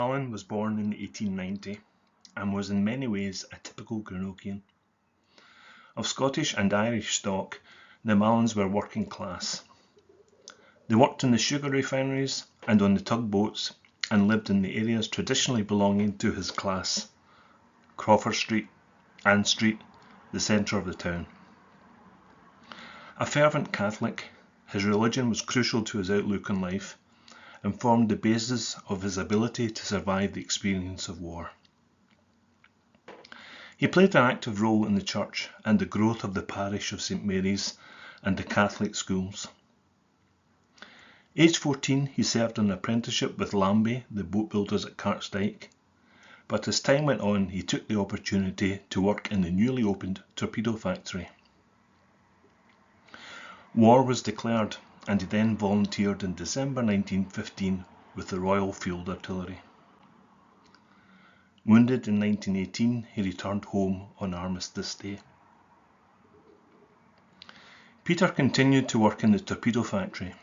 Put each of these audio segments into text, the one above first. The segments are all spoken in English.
Mallon was born in 1890 and was in many ways a typical Greenockian. Of Scottish and Irish stock, the Mallons were working class. They worked in the sugar refineries and on the tugboats and lived in the areas traditionally belonging to his class: Crawford Street, Ann Street, the centre of the town. A fervent Catholic, his religion was crucial to his outlook on life and formed the basis of his ability to survive the experience of war. He played an active role in the church and the growth of the parish of St Mary's and the Catholic schools. Aged 14, he served an apprenticeship with Lambie, the boat builders at Cartsdyke, but as time went on he took the opportunity to work in the newly opened torpedo factory. War was declared and he then volunteered in December 1915 with the Royal Field Artillery. Wounded in 1918, he returned home on Armistice Day. Peter continued to work in the torpedo factory.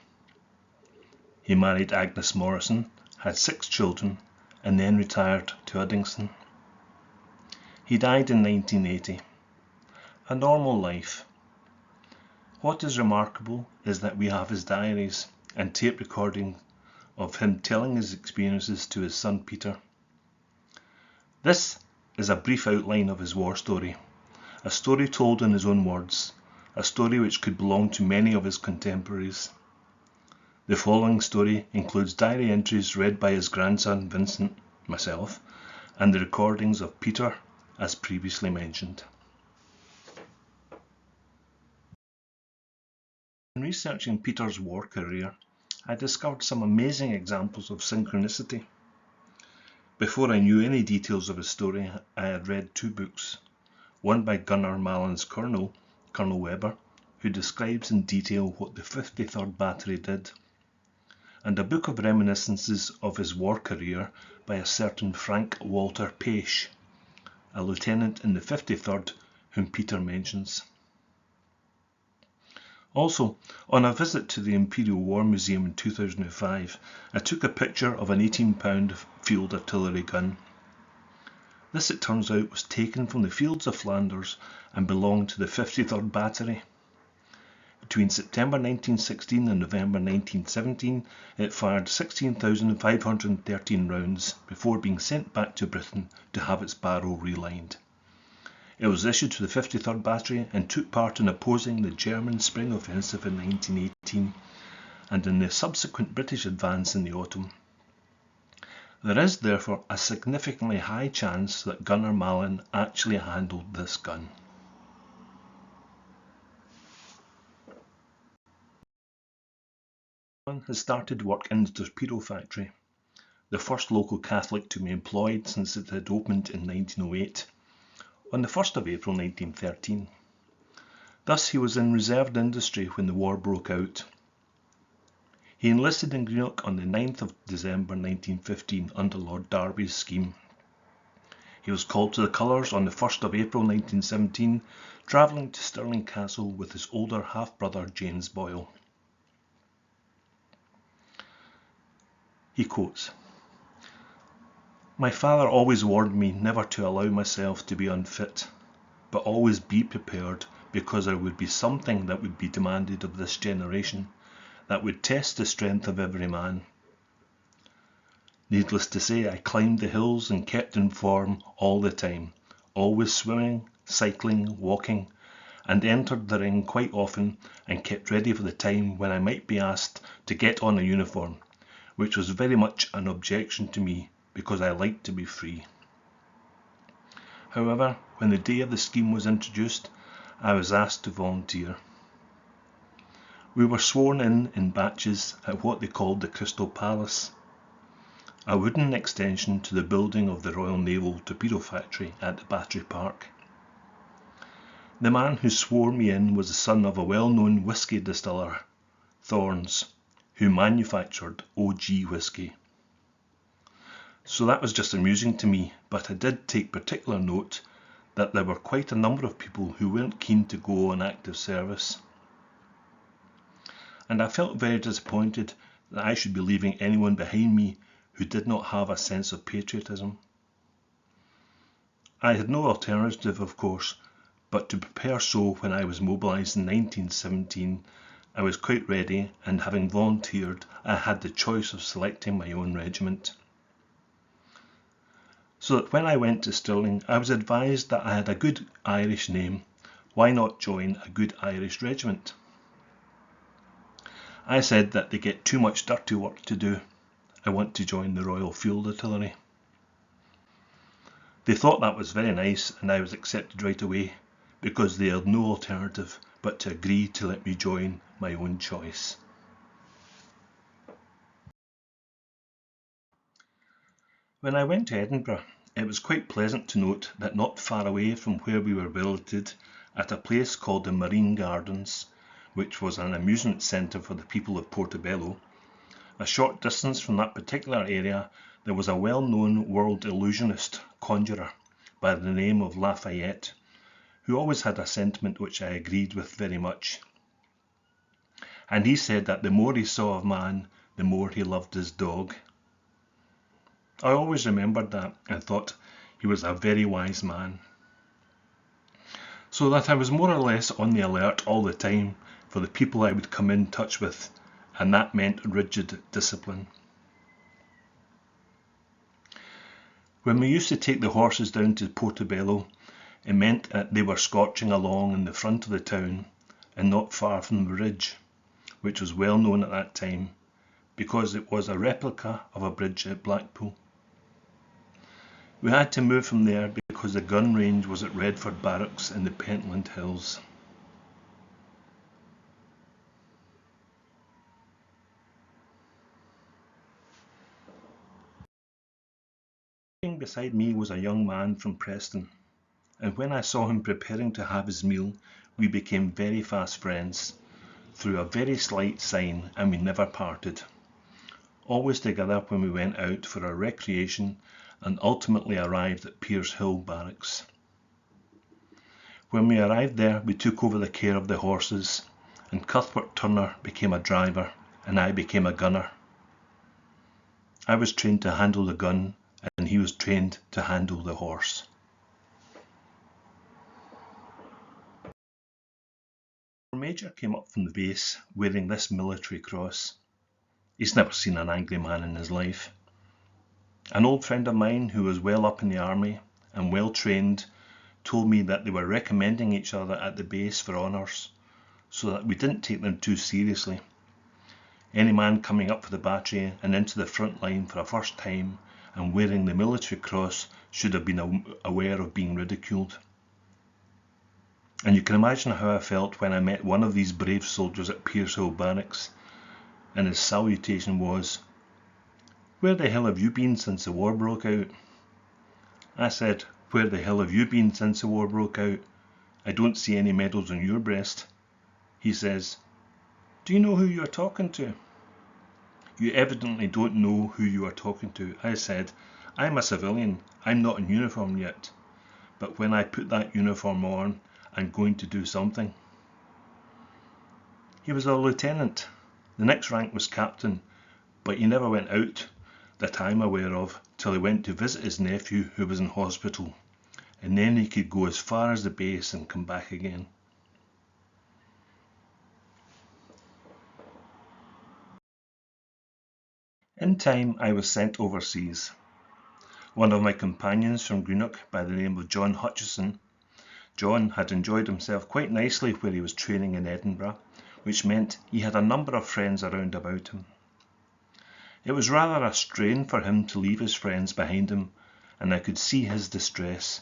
He married Agnes Morrison, had 6 children, and then retired to Uddingston. He died in 1980. A normal life. What is remarkable is that we have his diaries and tape recordings of him telling his experiences to his son Peter. This is a brief outline of his war story, a story told in his own words, a story which could belong to many of his contemporaries. The following story includes diary entries read by his grandson Vincent, myself, and the recordings of Peter as previously mentioned. In researching Peter's war career, I discovered some amazing examples of synchronicity. Before I knew any details of his story, I had read 2 books, one by Gunner Mallon's Colonel, Colonel Webber, who describes in detail what the 53rd Battery did, and a book of reminiscences of his war career by a certain Frank Walter Paish, a lieutenant in the 53rd whom Peter mentions. Also, on a visit to the Imperial War Museum in 2005, I took a picture of an 18-pound field artillery gun. This, it turns out, was taken from the fields of Flanders and belonged to the 53rd Battery. Between September 1916 and November 1917, it fired 16,513 rounds before being sent back to Britain to have its barrel relined. It was issued to the 53rd Battery and took part in opposing the German Spring Offensive in 1918 and in the subsequent British advance in the autumn. There is therefore a significantly high chance that Gunner Mallon actually handled this gun. Mallon has started work in the torpedo factory, the first local Catholic to be employed since it had opened in 1908. On the 1st of April 1913. Thus he was in reserved industry when the war broke out. He enlisted in Greenock on the 9th of December 1915 under Lord Derby's scheme. He was called to the colours on the 1st of April 1917, travelling to Stirling Castle with his older half-brother James Boyle. He quotes, "My father always warned me never to allow myself to be unfit, but always be prepared, because there would be something that would be demanded of this generation that would test the strength of every man. Needless to say, I climbed the hills and kept in form all the time, always swimming, cycling, walking, and entered the ring quite often and kept ready for the time when I might be asked to get on a uniform, which was very much an objection to me, because I liked to be free. However, when the day of the scheme was introduced, I was asked to volunteer. We were sworn in batches at what they called the Crystal Palace, a wooden extension to the building of the Royal Naval Torpedo Factory at the Battery Park. The man who swore me in was the son of a well-known whisky distiller, Thorns, who manufactured OG whisky. So that was just amusing to me, but I did take particular note that there were quite a number of people who weren't keen to go on active service. And I felt very disappointed that I should be leaving anyone behind me who did not have a sense of patriotism. I had no alternative, of course, but to prepare, so when I was mobilised in 1917, I was quite ready, and having volunteered, I had the choice of selecting my own regiment. So that when I went to Stirling, I was advised that I had a good Irish name. Why not join a good Irish regiment? I said that they get too much dirty work to do. I want to join the Royal Field Artillery. They thought that was very nice, and I was accepted right away, because they had no alternative but to agree to let me join my own choice. When I went to Edinburgh, it was quite pleasant to note that not far away from where we were billeted, at a place called the Marine Gardens, which was an amusement centre for the people of Portobello, a short distance from that particular area, there was a well-known world illusionist conjurer by the name of Lafayette, who always had a sentiment which I agreed with very much. And he said that the more he saw of man, the more he loved his dog. I always remembered that and thought he was a very wise man. So that I was more or less on the alert all the time for the people I would come in touch with, and that meant rigid discipline. When we used to take the horses down to Portobello, it meant that they were scorching along in the front of the town and not far from the ridge, which was well known at that time because it was a replica of a bridge at Blackpool. We had to move from there because the gun range was at Redford Barracks in the Pentland Hills. Sitting beside me was a young man from Preston, and when I saw him preparing to have his meal, we became very fast friends, through a very slight sign, and we never parted. Always together when we went out for our recreation and ultimately arrived at Pearse Hill Barracks. When we arrived there, we took over the care of the horses, and Cuthbert Turner became a driver, and I became a gunner. I was trained to handle the gun, and he was trained to handle the horse. Our Major came up from the base wearing this military cross. He's never seen an angry man in his life. An old friend of mine who was well up in the army and well trained told me that they were recommending each other at the base for honours, so that we didn't take them too seriously. Any man coming up for the battery and into the front line for a first time and wearing the military cross should have been aware of being ridiculed. And you can imagine how I felt when I met one of these brave soldiers at Pearse Hill Barracks, and his salutation was, "Where the hell have you been since the war broke out?" I said, "Where the hell have you been since the war broke out? I don't see any medals on your breast." He says, "Do you know who you are talking to?" "You evidently don't know who you are talking to." I said, "I'm a civilian. I'm not in uniform yet. But when I put that uniform on, I'm going to do something." He was a lieutenant. The next rank was captain, but he never went out, that I'm aware of, till he went to visit his nephew who was in hospital, and then he could go as far as the base and come back again. In time, I was sent overseas. One of my companions from Greenock, by the name of John Hutchison, John had enjoyed himself quite nicely where he was training in Edinburgh, which meant he had a number of friends around about him. It was rather a strain for him to leave his friends behind him, and I could see his distress,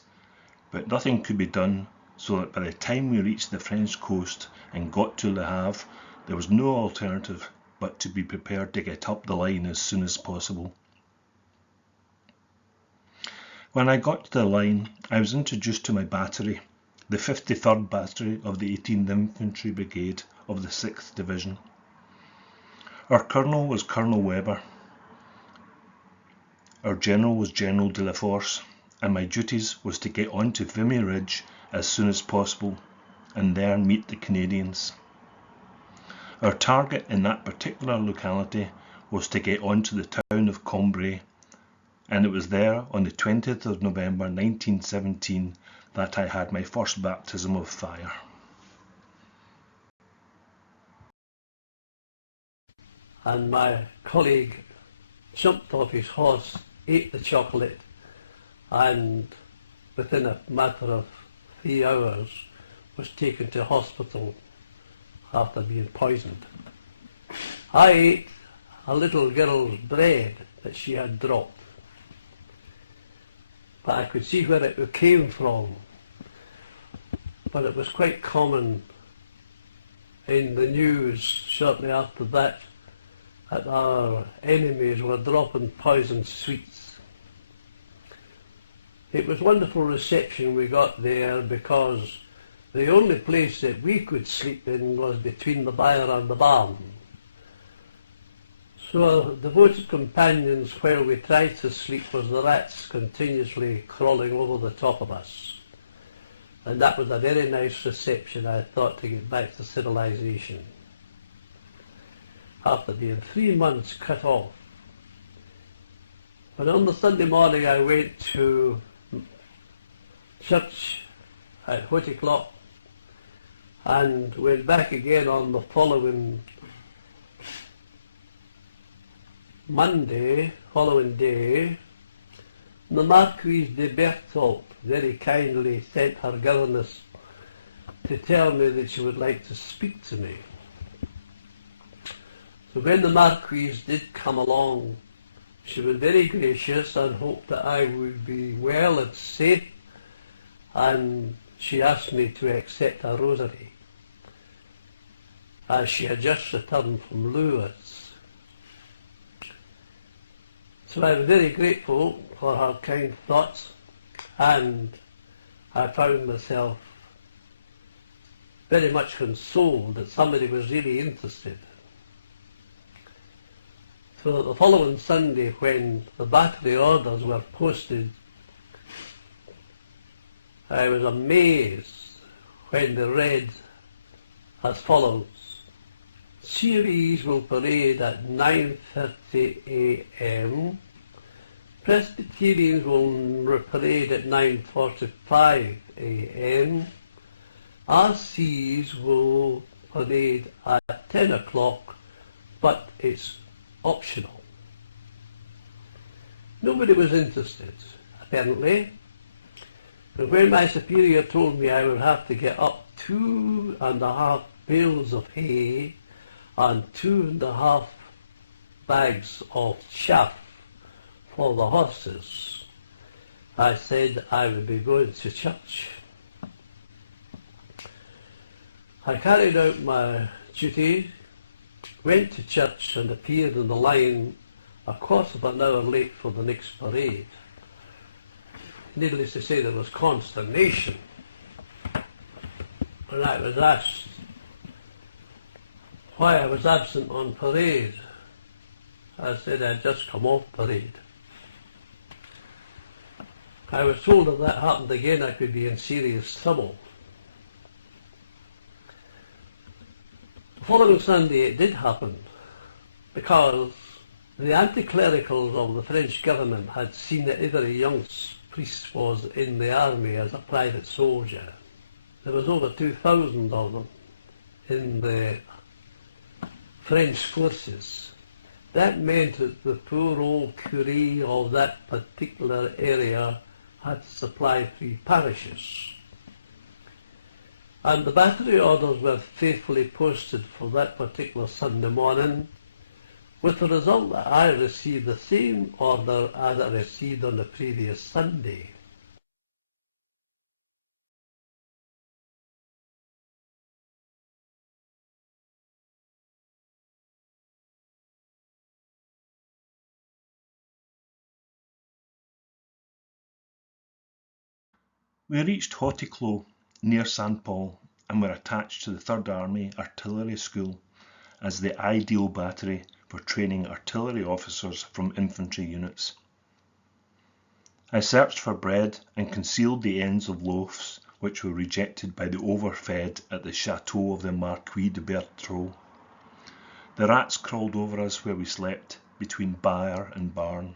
but nothing could be done, so that by the time we reached the French coast and got to Le Havre, there was no alternative but to be prepared to get up the line as soon as possible. When I got to the line, I was introduced to my battery, the 53rd Battery of the 18th Infantry Brigade of the 6th Division. Our colonel was Colonel Webber. Our general was General de la Force, and my duties was to get on to Vimy Ridge as soon as possible and there meet the Canadians. Our target in that particular locality was to get on to the town of Cambrai, and it was there on the 20th of November 1917 that I had my first baptism of fire. And my colleague jumped off his horse, ate the chocolate, and within a matter of 3 hours was taken to hospital after being poisoned. I ate a little girl's bread that she had dropped, but I could see where it came from. But it was quite common in the news shortly after that our enemies were dropping poisoned sweets. It was wonderful reception we got there, because the only place that we could sleep in was between the byre and the barn. So our devoted companions while we tried to sleep was the rats continuously crawling over the top of us. And that was a very nice reception, I thought, to get back to civilization. After being 3 months cut off. But on the Sunday morning I went to church at 8 o'clock and went back again on the following following day. The Marquise de Berthault very kindly sent her governess to tell me that she would like to speak to me. So when the Marquise did come along, she was very gracious and hoped that I would be well and safe, and she asked me to accept a rosary, as she had just returned from Lourdes. So I was very grateful for her kind thoughts, and I found myself very much consoled that somebody was really interested. So that the following Sunday, when the battery orders were posted, I was amazed when they read as follows: Series will parade at 9:30 a.m. Presbyterians will parade at 9:45 a.m. RCs will parade at 10 o'clock, but it's optional. Nobody was interested, apparently. But when my superior told me I would have to get up 2.5 bales of hay and 2.5 bags of chaff for the horses, I said I would be going to church. I carried out my duty, went to church and appeared in the line a quarter of an hour late for the next parade. Needless to say, there was consternation when I was asked why I was absent on parade. I said I'd just come off parade. I was told if that happened again I could be in serious trouble. The following Sunday it did happen, because the anti-clericals of the French government had seen that every young priest was in the army as a private soldier. There was over 2,000 of them in the French forces. That meant that the poor old curé of that particular area had to supply 3 parishes. And the battery orders were faithfully posted for that particular Sunday morning, with the result that I received the same order as I received on the previous Sunday. We reached Hauticlos, near St. Paul, and were attached to the 3rd Army Artillery School as the ideal battery for training artillery officers from infantry units. I searched for bread and concealed the ends of loaves which were rejected by the overfed at the chateau of the Marquis de Berthault. The rats crawled over us where we slept, between byre and barn.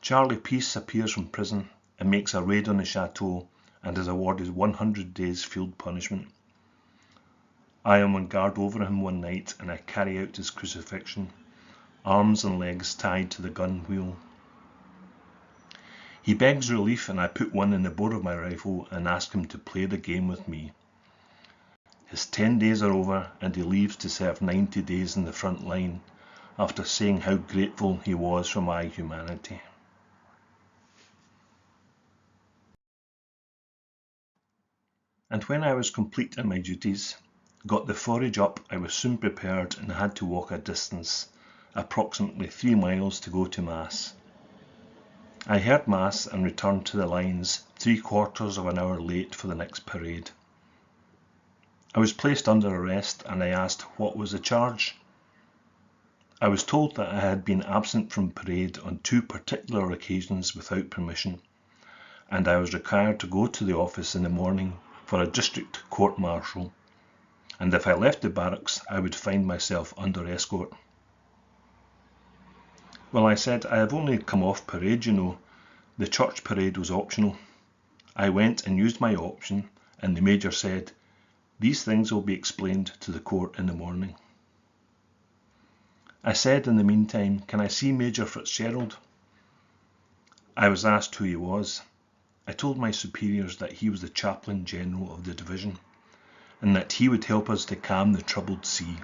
Charlie Peace appears from prison and makes a raid on the chateau and is awarded 100 days field punishment. I am on guard over him one night and I carry out his crucifixion, arms and legs tied to the gun wheel. He begs relief and I put one in the bore of my rifle and ask him to play the game with me. His 10 days are over and he leaves to serve 90 days in the front line after saying how grateful he was for my humanity. And when I was complete in my duties, got the forage up, I was soon prepared and had to walk a distance, approximately 3 miles to go to Mass. I heard Mass and returned to the lines 3/4 of an hour late for the next parade. I was placed under arrest and I asked what was the charge. I was told that I had been absent from parade on 2 particular occasions without permission, and I was required to go to the office in the morning for a district court-martial, and if I left the barracks I would find myself under escort. Well, I said, I have only come off parade, you know. The church parade was optional. I went and used my option, and the Major said, "These things will be explained to the court in the morning." I said in the meantime, "Can I see Major Fitzgerald?" I was asked who he was. I told my superiors that he was the Chaplain General of the division, and that he would help us to calm the troubled sea.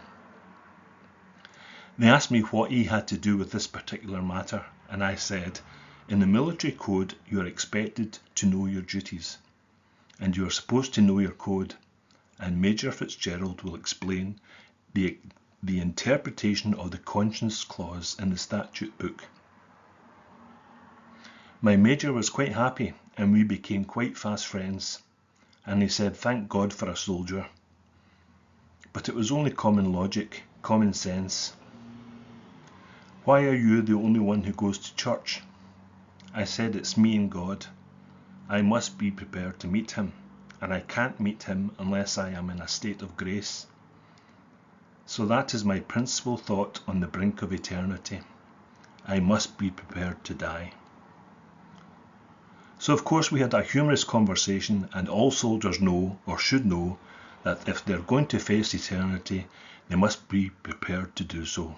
They asked me what he had to do with this particular matter, and I said, in the military code you are expected to know your duties, and you are supposed to know your code, and Major Fitzgerald will explain the interpretation of the conscience clause in the statute book. My Major was quite happy, and we became quite fast friends, and he said thank God for a soldier. But it was only common logic, common sense. "Why are you the only one who goes to church?" I said, "It's me and God. I must be prepared to meet him, and I can't meet him unless I am in a state of grace. So that is my principal thought on the brink of eternity. I must be prepared to die." So of course we had a humorous conversation, and all soldiers know, or should know, that if they're going to face eternity, they must be prepared to do so.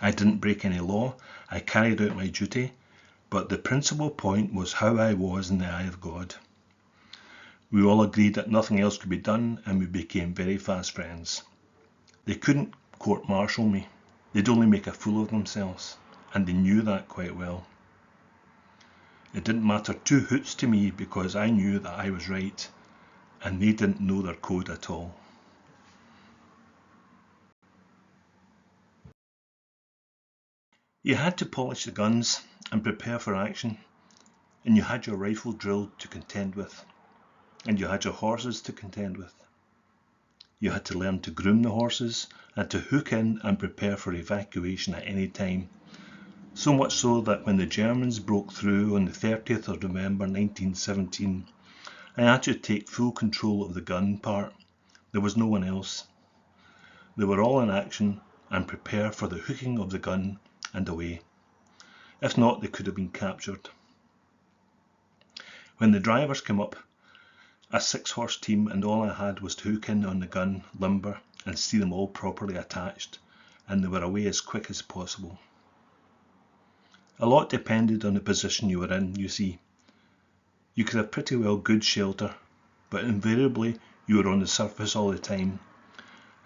I didn't break any law, I carried out my duty, but the principal point was how I was in the eye of God. We all agreed that nothing else could be done, and we became very fast friends. They couldn't court-martial me, they'd only make a fool of themselves, and they knew that quite well. It didn't matter 2 hoots to me because I knew that I was right, and they didn't know their code at all. You had to polish the guns and prepare for action, and you had your rifle drilled to contend with, and you had your horses to contend with. You had to learn to groom the horses and to hook in and prepare for evacuation at any time, so much so that when the Germans broke through on the 30th of November 1917, I had to take full control of the gun part. There was no one else. They were all in action and prepare for the hooking of the gun and away. If not, they could have been captured. When the drivers came up, a 6-horse team, and all I had was to hook in on the gun, limber, and see them all properly attached, and they were away as quick as possible. A lot depended on the position you were in, you see. You could have pretty well good shelter, but invariably you were on the surface all the time,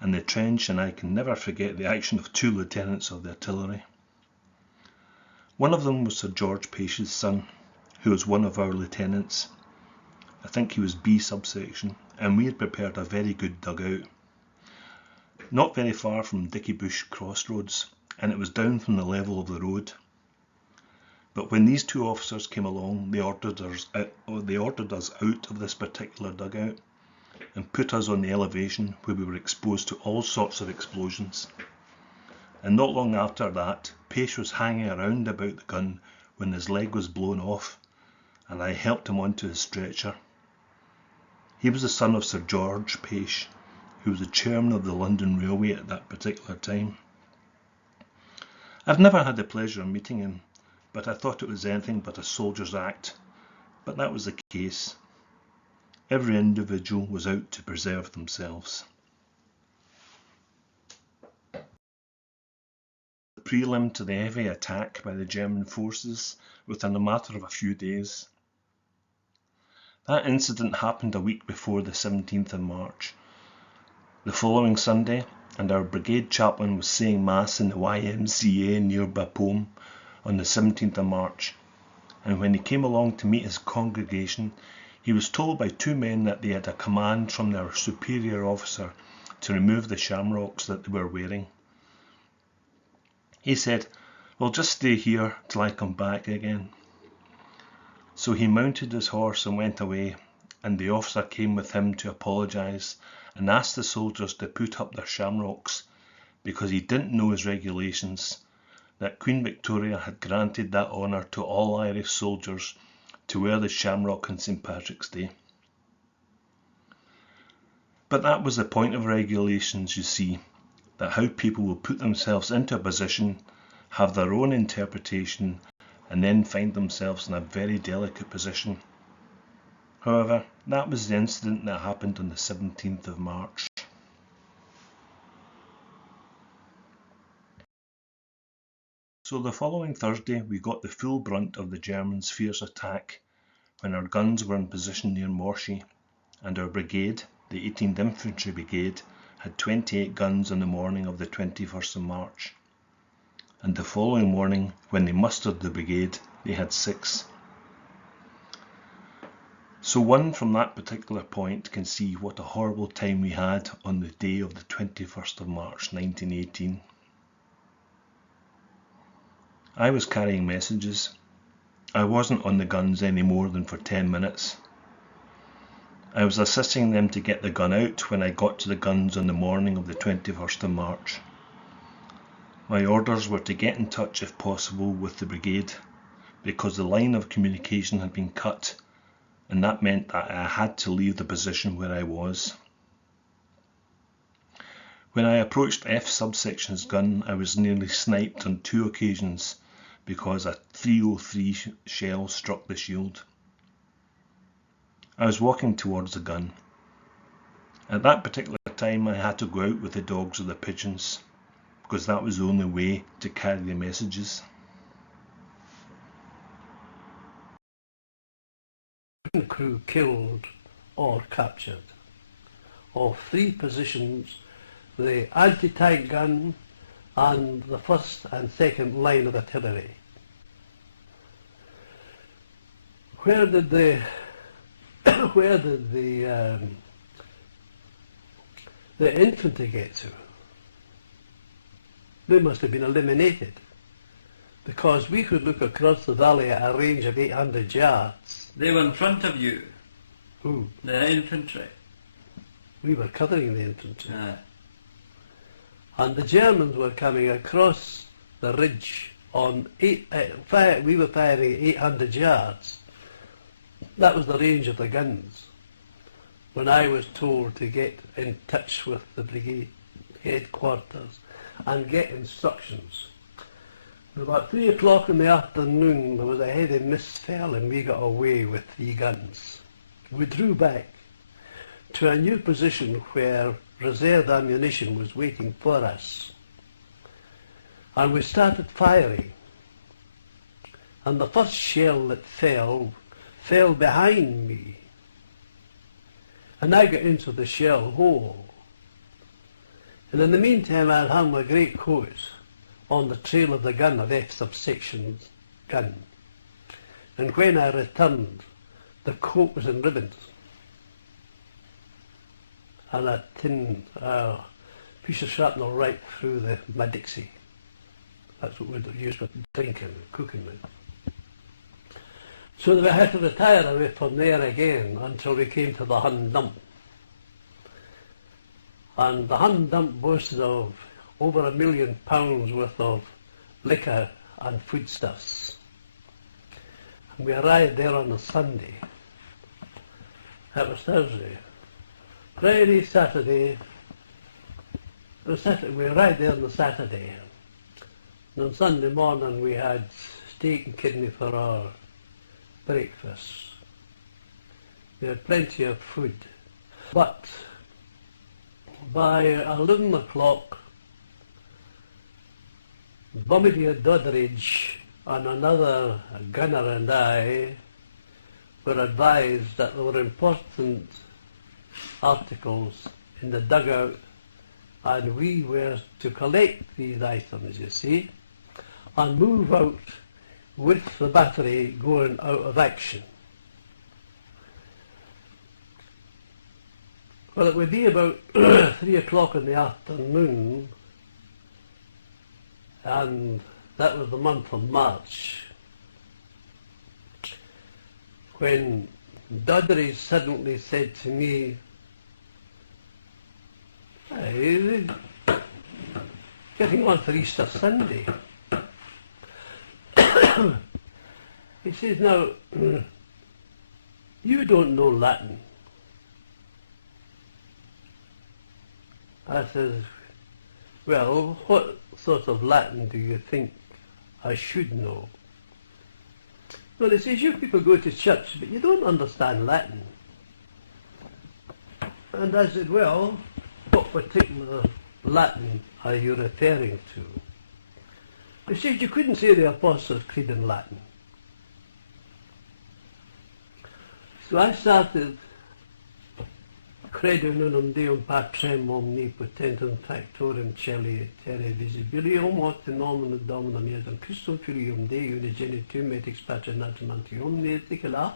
and the trench, and I can never forget the action of 2 lieutenants of the artillery. One of them was Sir George Pace's son, who was one of our lieutenants. I think he was B subsection, and we had prepared a very good dugout, not very far from Dicky Bush crossroads, and it was down from the level of the road. But when these 2 officers came along, they ordered us out of this particular dugout and put us on the elevation where we were exposed to all sorts of explosions. And not long after that, Pace was hanging around about the gun when his leg was blown off, and I helped him onto his stretcher. He was the son of Sir George Pace, who was the chairman of the London Railway at that particular time. I've never had the pleasure of meeting him, but I thought it was anything but a soldier's act, but that was the case. Every individual was out to preserve themselves. The prelim to the heavy attack by the German forces within a matter of a few days. That incident happened a week before the 17th of March. The following Sunday, and our brigade chaplain was saying Mass in the YMCA near Bapaume on the 17th of March, and when he came along to meet his congregation, he was told by two men that they had a command from their superior officer to remove the shamrocks that they were wearing. He said, "Well, just stay here till I come back again." So he mounted his horse and went away, and the officer came with him to apologise and asked the soldiers to put up their shamrocks because he didn't know his regulations, that Queen Victoria had granted that honour to all Irish soldiers to wear the shamrock on St. Patrick's Day. But that was the point of regulations, you see, that how people will put themselves into a position, have their own interpretation, and then find themselves in a very delicate position. However, that was the incident that happened on the 17th of March. So the following Thursday we got the full brunt of the Germans' fierce attack when our guns were in position near Morshy, and our brigade, the 18th Infantry Brigade, had 28 guns on the morning of the 21st of March. And the following morning, when they mustered the brigade, they had 6. So one from that particular point can see what a horrible time we had on the day of the 21st of March 1918. I was carrying messages. I wasn't on the guns any more than for 10 minutes. I was assisting them to get the gun out when I got to the guns on the morning of the 21st of March. My orders were to get in touch if possible with the brigade, because the line of communication had been cut, and that meant that I had to leave the position where I was. When I approached F subsection's gun, I was nearly sniped on 2 occasions because a .303 shell struck the shield. I was walking towards the gun. At that particular time I had to go out with the dogs or the pigeons, because that was the only way to carry the messages. Crew killed or captured. Of 3 positions, the anti-tank gun and the first and second line of artillery. Where did the infantry get to? They must have been eliminated, because we could look across the valley at a range of 800 yards. They were in front of you. Who? The infantry. We were covering the infantry. Aye. And the Germans were coming across the ridge on we were firing 800 yards. That was the range of the guns when I was told to get in touch with the brigade headquarters and get instructions. About 3 o'clock in the afternoon there was a heavy mist fell and we got away with 3 guns. We drew back to a new position where reserve ammunition was waiting for us, and we started firing, and the first shell that fell behind me, and I got into the shell hole, and in the meantime I hung my great coat on the trail of the gun of F subsection's gun, and when I returned the coat was in ribbons, and a piece of shrapnel right through my Dixie. That's what we'd use with drinking and cooking with. So we had to retire away from there again until we came to the Hun dump. And the Hun dump boasted of over £1 million worth of liquor and foodstuffs. And we arrived there on a Sunday. That was Thursday. Friday, Saturday, We arrived there on the Saturday, and on Sunday morning we had steak and kidney for our breakfast. We had plenty of food, but by 11 o'clock, Vimy Ridge and another gunner and I were advised that there were important articles in the dugout, and we were to collect these items, you see, and move out with the battery going out of action. Well, it would be about 3 o'clock in the afternoon, and that was the month of March, when Doddery suddenly said to me, "Hey, getting on for Easter Sunday." He says, "Now, you don't know Latin." I says, "Well, what sort of Latin do you think I should know?" "Well," he says, "you people go to church, but you don't understand Latin." And I said, "Well, what particular Latin are you referring to?" He said, "You couldn't say the Apostles' Creed in Latin." So I started, "Credo in unum Deum Patrem omnipotentem factorem celi terrae visibilium et in nomine Dominum Iesum Christum Filium Dei unigenitum et ex patrinatum ante omnia secula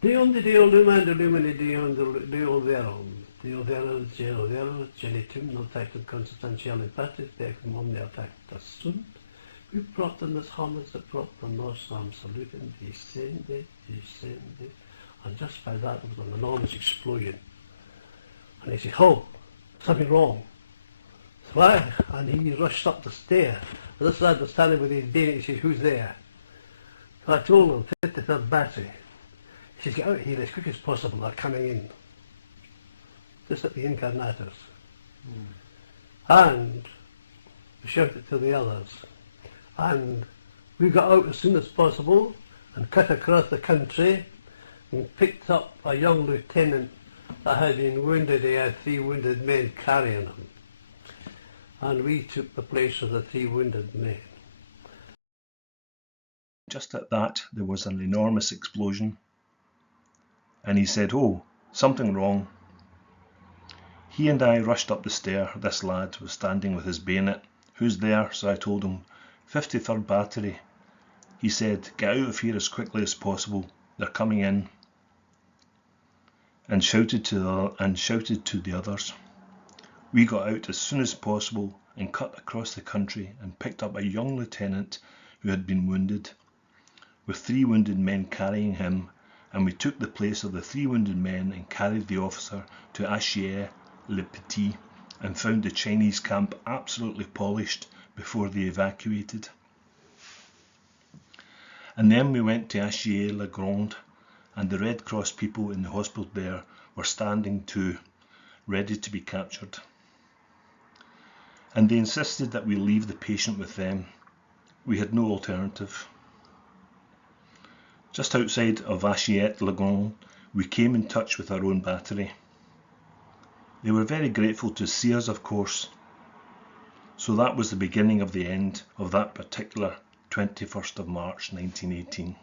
Deum de Deo lumen de lumine Deum de Deo verum Deo verum genitum non factum consubstantiale patris decum omnia facta sunt qui protonus homus et protonos salutem descende. And just by that there was an enormous explosion. And he said, "Oh, something wrong." So and he rushed up the stair. And this lad was standing with his bayonet. He said, "Who's there?" So I told him, "53rd battery." He says, "Get out here as quick as possible, they're coming in." Just at the incarnators. And we shouted to the others. And we got out as soon as possible and cut across the country and picked up a young lieutenant that had been wounded. He had 3 wounded men carrying him. And we took the place of the 3 wounded men. Just at that, there was an enormous explosion, and he said, "Oh, something wrong." He and I rushed up the stair. This lad was standing with his bayonet. "Who's there?" So I told him, "53rd battery." He said, "Get out of here as quickly as possible, they're coming in," and shouted to the others. We got out as soon as possible and cut across the country and picked up a young lieutenant who had been wounded, with 3 wounded men carrying him, and we took the place of the 3 wounded men and carried the officer to Achy-le-Petit and found the Chinese camp absolutely polished before they evacuated. And then we went to Achy-le-Grand, and the Red Cross people in the hospital there were standing too, ready to be captured. And they insisted that we leave the patient with them. We had no alternative. Just outside of Achy-le-Grand, we came in touch with our own battery. They were very grateful to see us, of course. So that was the beginning of the end of that particular 21st of March 1918.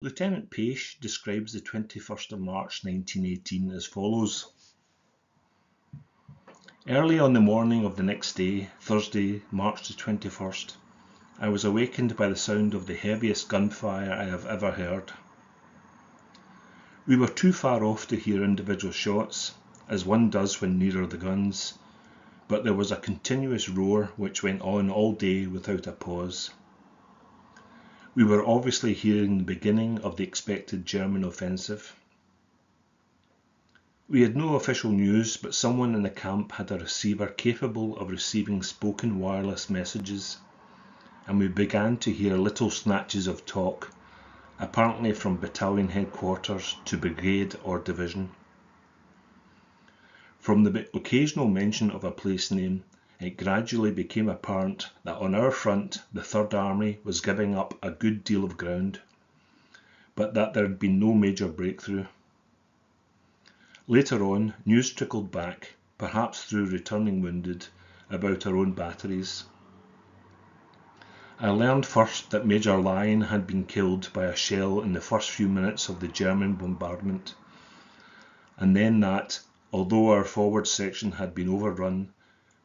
Lieutenant Paish describes the 21st of March 1918 as follows. "Early on the morning of the next day, Thursday, March the 21st, I was awakened by the sound of the heaviest gunfire I have ever heard. We were too far off to hear individual shots, as one does when nearer the guns, but there was a continuous roar which went on all day without a pause. We were obviously hearing the beginning of the expected German offensive. We had no official news, but someone in the camp had a receiver capable of receiving spoken wireless messages, and we began to hear little snatches of talk, apparently from battalion headquarters to brigade or division. From the occasional mention of a place name, it gradually became apparent that on our front the Third Army was giving up a good deal of ground, but that there had been no major breakthrough. Later on, news trickled back, perhaps through returning wounded, about our own batteries. I learned first that Major Lyon had been killed by a shell in the first few minutes of the German bombardment, and then that, although our forward section had been overrun,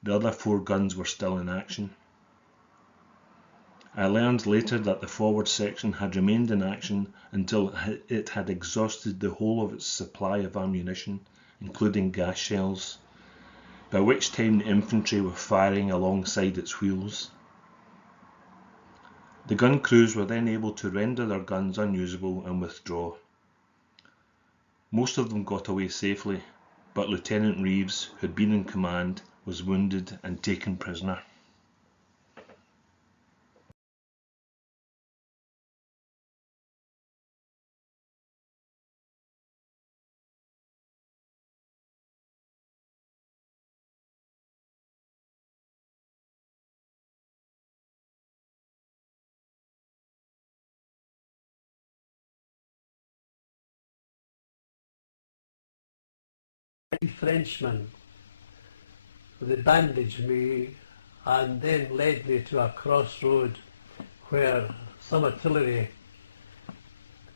the other 4 guns were still in action. I learned later that the forward section had remained in action until it had exhausted the whole of its supply of ammunition, including gas shells, by which time the infantry were firing alongside its wheels. The gun crews were then able to render their guns unusable and withdraw. Most of them got away safely, but Lieutenant Reeves, who had been in command, was wounded and taken prisoner. Frenchmen, they bandaged me and then led me to a crossroad where some artillery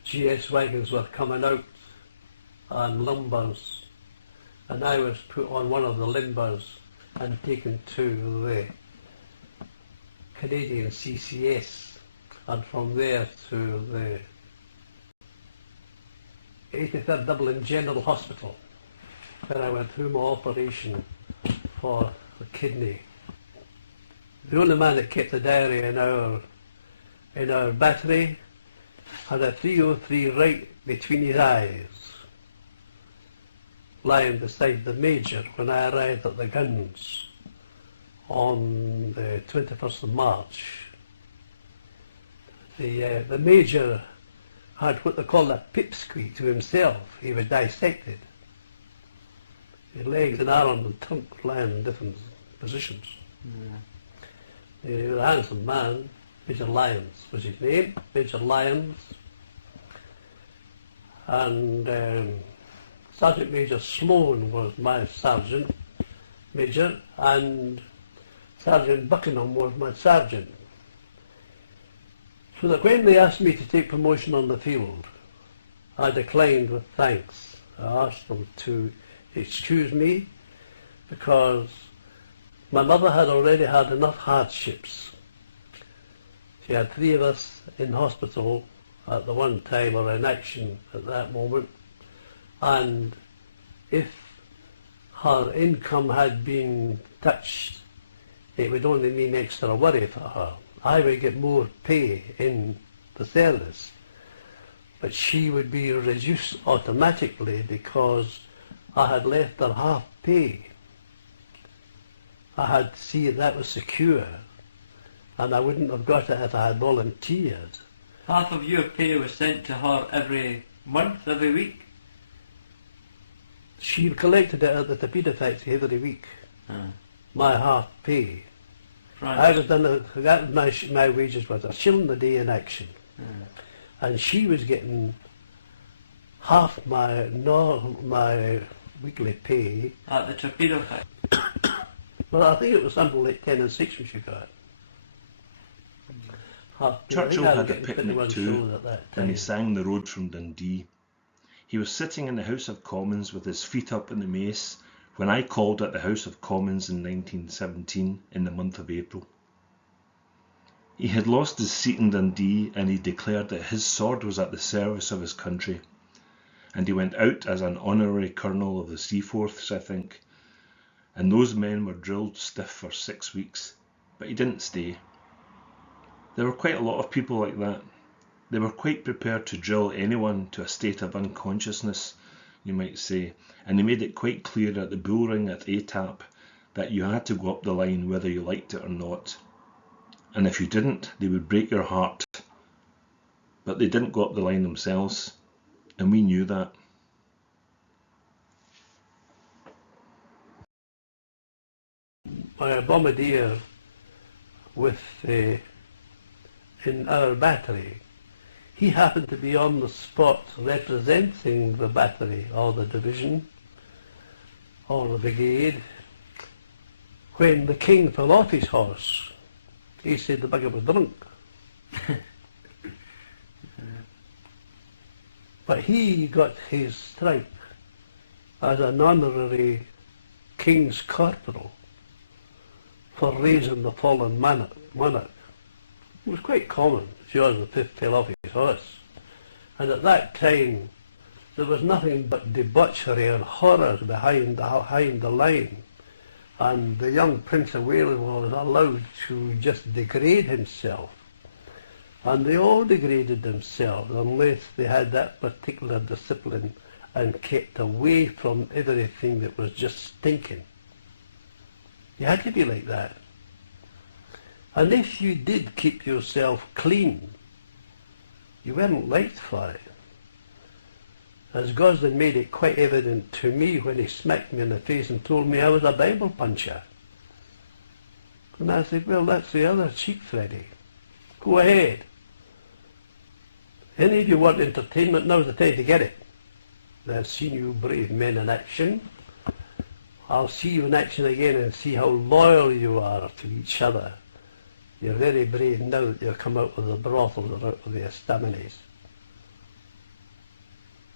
GS wagons were coming out and limbers, and I was put on one of the limbers and taken to the Canadian CCS, and from there to the 83rd Dublin General Hospital, where I went through my operation for the kidney. The only man that kept a diary in our battery had a 303 right between his eyes, lying beside the Major when I arrived at the guns on the 21st of March. The Major had what they call a pipsqueak to himself. He was dissected. His legs and arms and trunk lying in different positions. Yeah. He was a handsome man. Major Lyons was his name, Major Lyons. And Sergeant Major Sloan was my sergeant major, and Sergeant Buckingham was my sergeant. So that when they asked me to take promotion on the field, I declined with thanks. I asked them to excuse me because my mother had already had enough hardships. She had 3 of us in hospital at the one time, or in action at that moment, and if her income had been touched, it would only mean extra worry for her. I would get more pay in the service, but she would be reduced automatically because I had left her half pay. I had to see that was secure, and I wouldn't have got it if I had volunteered. Half of your pay was sent to her every month, every week? She collected it at the torpedo factory every week. My half pay. Right. I was done. That was my wages was £1 a day in action, and she was getting half my weekly pay At the torpedo factory? Well, I think it was something like 10 and 6 when she got it. Churchill had a picnic too, and he sang The Road from Dundee. He was sitting in the House of Commons with his feet up in the mace when I called at the House of Commons in 1917 in the month of April. He had lost his seat in Dundee, and he declared that his sword was at the service of his country, and he went out as an honorary colonel of the Seaforths, I think, and those men were drilled stiff for 6 weeks, but he didn't stay. There were quite a lot of people like that. They were quite prepared to drill anyone to a state of unconsciousness, you might say, and they made it quite clear at the bull ring at ATAP that you had to go up the line whether you liked it or not. And if you didn't, they would break your heart. But they didn't go up the line themselves, and we knew that. my bombardier with in our battery, he happened to be on the spot representing the battery or the division or the brigade when the king fell off his horse. He said the bugger was drunk. But he got his stripe as an honorary king's corporal for raising the fallen monarch. It was quite common. George V fell off his horse. And at that time, there was nothing but debauchery and horrors behind the line. And the young Prince of Wales was allowed to just degrade himself. And they all degraded themselves unless they had that particular discipline and kept away from everything that was just stinking. You had to be like that. And if you did keep yourself clean, you weren't liked for it. As Gosling made it quite evident to me when he smacked me in the face and told me I was a Bible puncher. And I said, well, that's the other cheek, Freddie. Go ahead. Any of you want entertainment, now's the time to get it. I've seen you brave men in action. I'll see you in action again and see how loyal you are to each other. You're very brave now that you've come out of the brothels or out of the estaminates.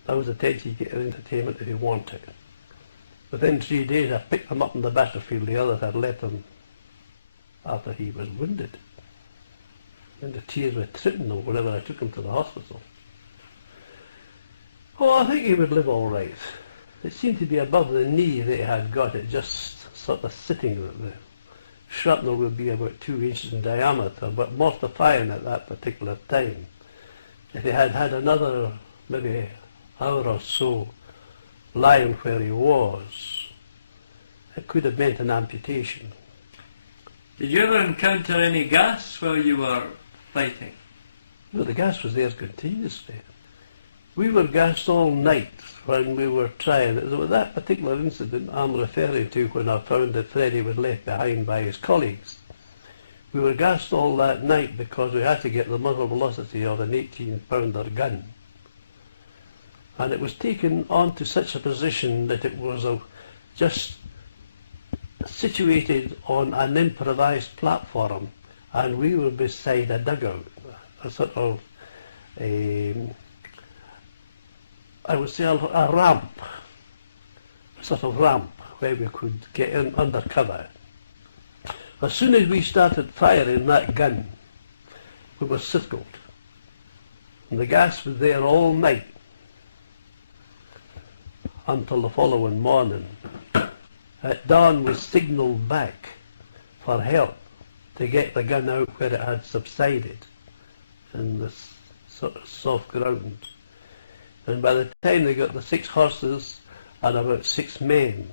That was the time to get your entertainment if you want it. Within 3 days I picked him up on the battlefield. The others had left him after he was wounded. And the tears were tripping him whenever I took him to the hospital. Oh, I think he would live all right. It seemed to be above the knee that he had got it, just sort of sitting there. The shrapnel would be about 2 inches in diameter, but mortifying at that particular time. If he had had another maybe hour or so lying where he was, it could have meant an amputation. Did you ever encounter any gas while you were fighting? Well, the gas was there continuously. We were gassed all night when we were trying. It was that particular incident I'm referring to when I found that Freddie was left behind by his colleagues. We were gassed all that night because we had to get the muzzle velocity of an 18-pounder gun. And it was taken onto such a position that it was just situated on an improvised platform, and we were beside a dugout, a sort of I would say a ramp, a sort of ramp where we could get in under cover. As soon as we started firing that gun, we were circled. And the gas was there all night until the following morning. At dawn we signalled back for help to get the gun out where it had subsided in this sort of soft ground. And by the time they got the 6 horses and about 6 men,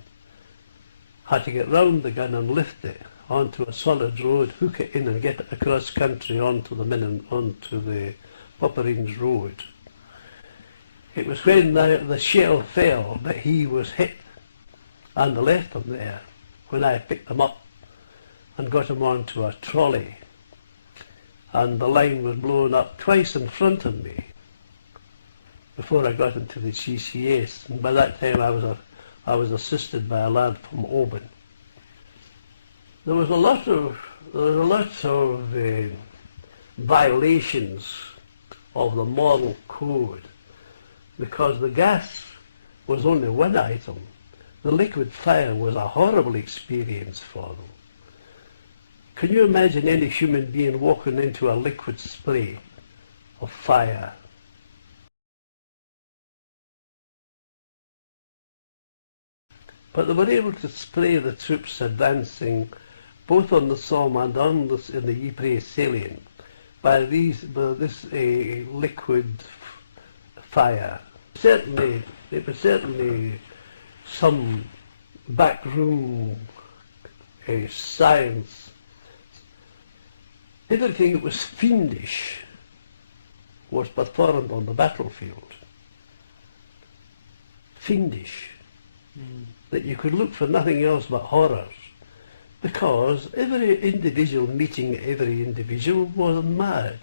had to get round the gun and lift it onto a solid road, hook it in and get it across country onto the Popperines Road. It was when the shell fell that he was hit, and I left him there when I picked him up and got him onto a trolley, and the line was blown up twice in front of me before I got into the CCS, and by that time I was assisted by a lad from Oban. There was a lot of violations of the moral code because the gas was only one item. The liquid fire was a horrible experience for them. Can you imagine any human being walking into a liquid spray of fire? But they were able to spray the troops advancing both on the Somme and in the Ypres salient by this liquid fire. It was certainly some backroom science. Everything that was fiendish was performed on the battlefield. Fiendish. That you could look for nothing else but horrors. because every individual meeting every individual was mad.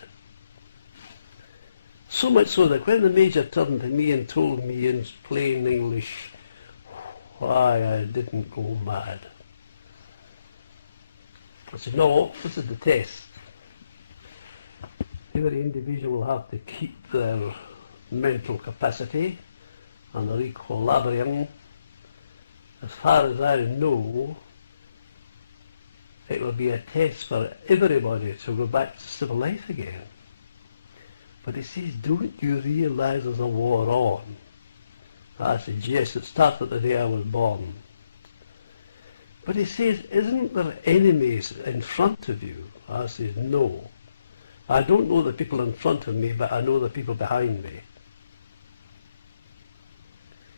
So much so that when the Major turned to me and told me in plain English why I didn't go mad, I said, no, this is the test. Every individual will have to keep their mental capacity and their equilibrium. As far as I know, it will be a test for everybody to go back to civil life again. But he says, don't you realise there's a war on? I said, yes, it started the day I was born. But he says, isn't there enemies in front of you? I said, no. I don't know the people in front of me, but I know the people behind me.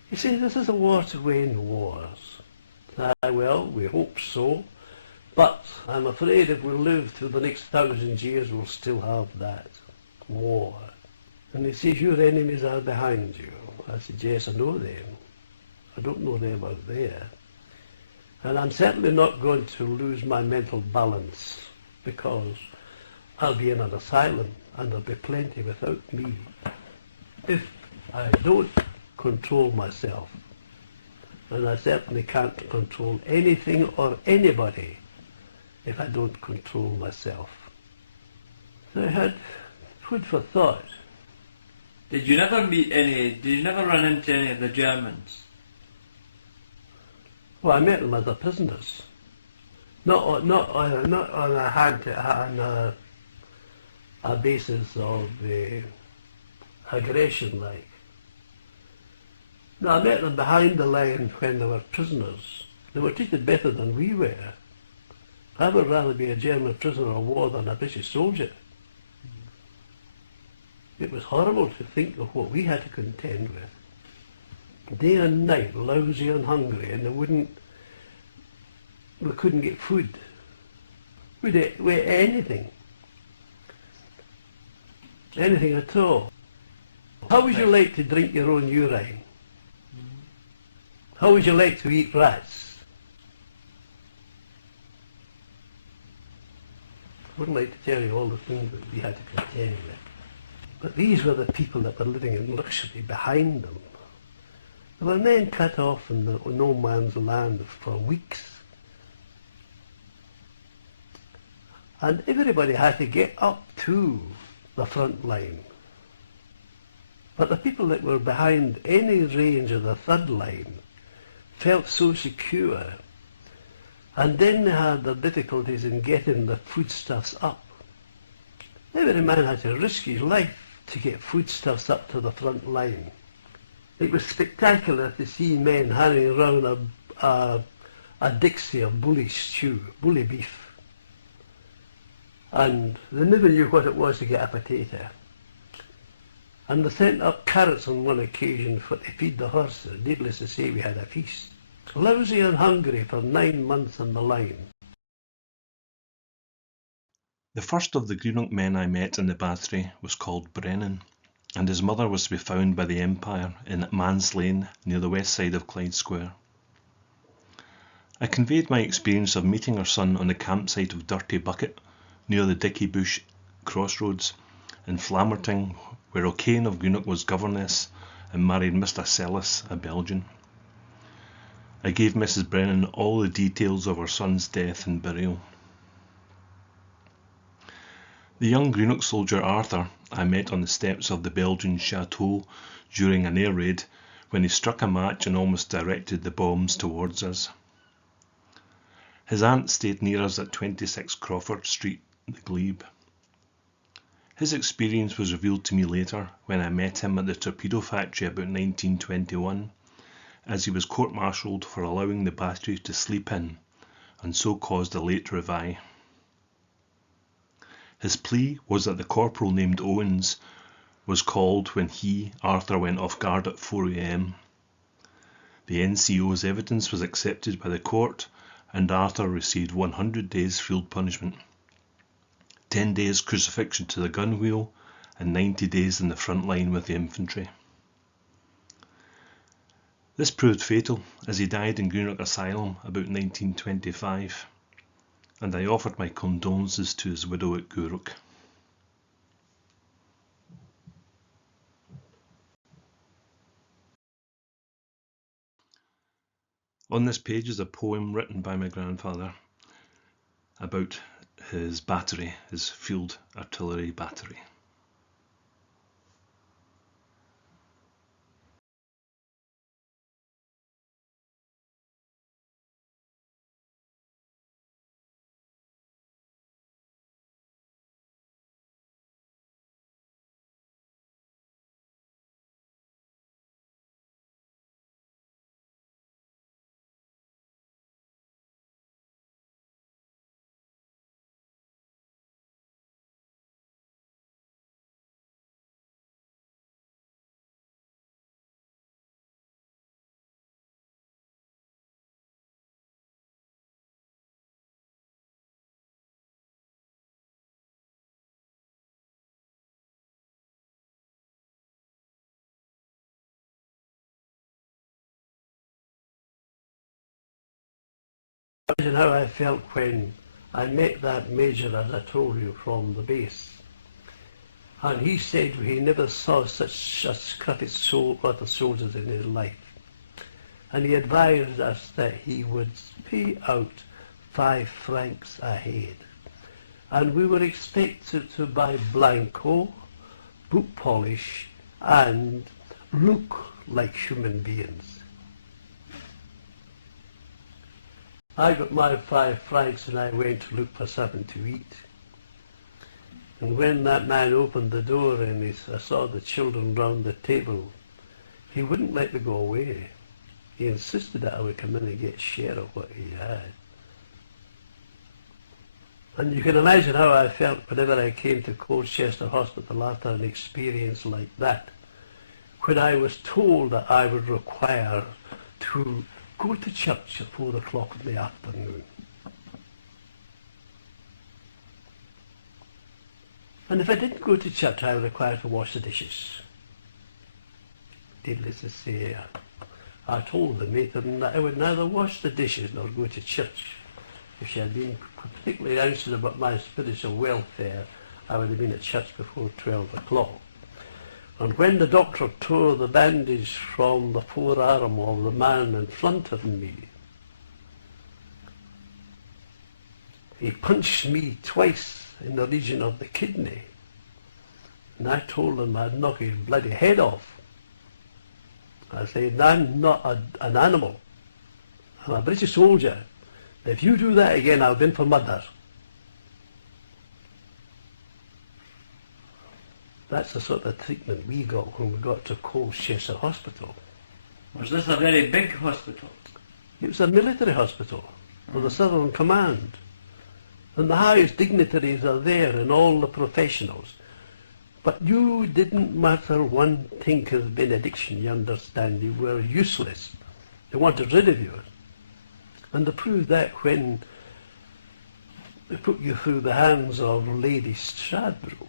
He says, this is a war to win wars. Well, we hope so. But I'm afraid if we live through the next 1,000 years, we'll still have that war. And he says, your enemies are behind you. I said, yes, I know them. I don't know them out there. And I'm certainly not going to lose my mental balance, because I'll be in an asylum and there'll be plenty without me if I don't control myself. And I certainly can't control anything or anybody if I don't control myself. So I had food for thought. Did you never run into any of the Germans? Well, I met them as prisoners. Not on a basis of aggression, like. No, I met them behind the line when they were prisoners. They were treated better than we were. I would rather be a German prisoner of war than a British soldier. It was horrible to think of what we had to contend with. Day and night, lousy and hungry, and we couldn't get food. We'd ate anything. Anything at all. How would you like to drink your own urine? How would you like to eat rats? I wouldn't like to tell you all the things that we had to contend with. But these were the people that were living in luxury behind them. There were men cut off in the no man's land for weeks. And everybody had to get up to the front line. But the people that were behind any range of the third line felt so secure. And then they had their difficulties in getting the foodstuffs up. Every man had to risk his life to get foodstuffs up to the front line. It was spectacular to see men handing around a dixie of bully stew, bully beef. And they never knew what it was to get a potato. And they sent up carrots on one occasion to feed the horses. Needless to say, we had a feast. Lousy and hungry for 9 months on the line. The first of the Greenock men I met in the battery was called Brennan, and his mother was to be found by the Empire in Man's Lane near the west side of Clyde Square. I conveyed my experience of meeting her son on the campsite of Dirty Bucket near the Dicky Bush crossroads in Flamerting, where O'Kane of Greenock was governess and married Mr. Sellis, a Belgian. I gave Mrs. Brennan all the details of her son's death and burial. The young Greenock soldier Arthur I met on the steps of the Belgian chateau during an air raid when he struck a match and almost directed the bombs towards us. His aunt stayed near us at 26 Crawford Street, the Glebe. His experience was revealed to me later when I met him at the torpedo factory about 1921, as he was court-martialled for allowing the battery to sleep in, and so caused a late revive. His plea was that the corporal named Owens was called when he, Arthur, went off guard at 4 a.m. The NCO's evidence was accepted by the court, and Arthur received 100 days field punishment, 10 days crucifixion to the gun wheel, and 90 days in the front line with the infantry. This proved fatal, as he died in Greenock Asylum about 1925. and I offered my condolences to his widow at Greenock. On this page is a poem written by my grandfather about his battery, his field artillery battery. Imagine how I felt when I met that major, as I told you, from the base. And he said he never saw such a scruffy lot of soldiers in his life. And he advised us that he would pay out 5 francs a head. And we were expected to buy blanco, boot polish, and look like human beings. I got my 5 francs and I went to look for something to eat. And when that man opened the door and I saw the children round the table, he wouldn't let me go away. He insisted that I would come in and get a share of what he had. And you can imagine how I felt whenever I came to Colchester Hospital after an experience like that, when I was told that I would require to go to church at 4 o'clock in the afternoon. And if I didn't go to church, I was required to wash the dishes. Needless to say, I told the matron that I would neither wash the dishes nor go to church. If she had been particularly anxious about my spiritual welfare, I would have been at church before 12 o'clock. And when the doctor tore the bandage from the forearm of the man in front of me, he punched me twice in the region of the kidney. And I told him I'd knock his bloody head off. I said, I'm not an animal. I'm a British soldier. If you do that again, I'll be in for murder. That's the sort of treatment we got when we got to Colchester Hospital. Was this a very big hospital? It was a military hospital for the Southern Command. And the highest dignitaries are there and all the professionals. But you didn't matter one tinker's benediction, you understand. You were useless. They wanted rid of you. And they proved that when they put you through the hands of Lady Stradbroke.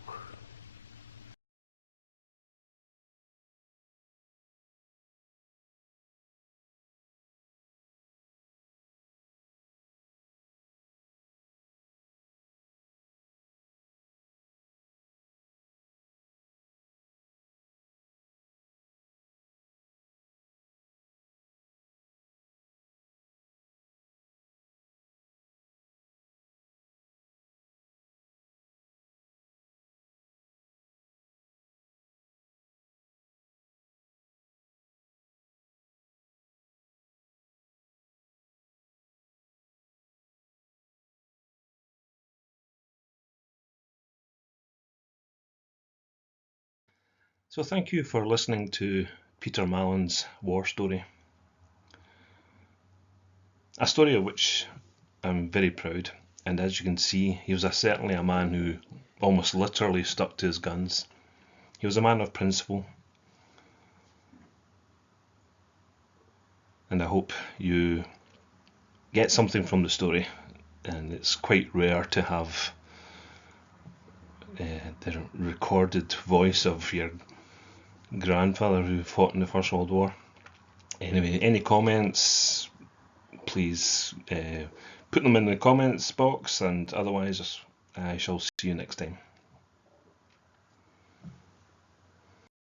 So thank you for listening to Peter Mallon's war story. A story of which I'm very proud, and as you can see, he was certainly a man who almost literally stuck to his guns. He was a man of principle, and I hope you get something from the story. And it's quite rare to have the recorded voice of your grandfather who fought in the First World War. Anyway, any comments, please put them in the comments box, and otherwise I shall see you next time.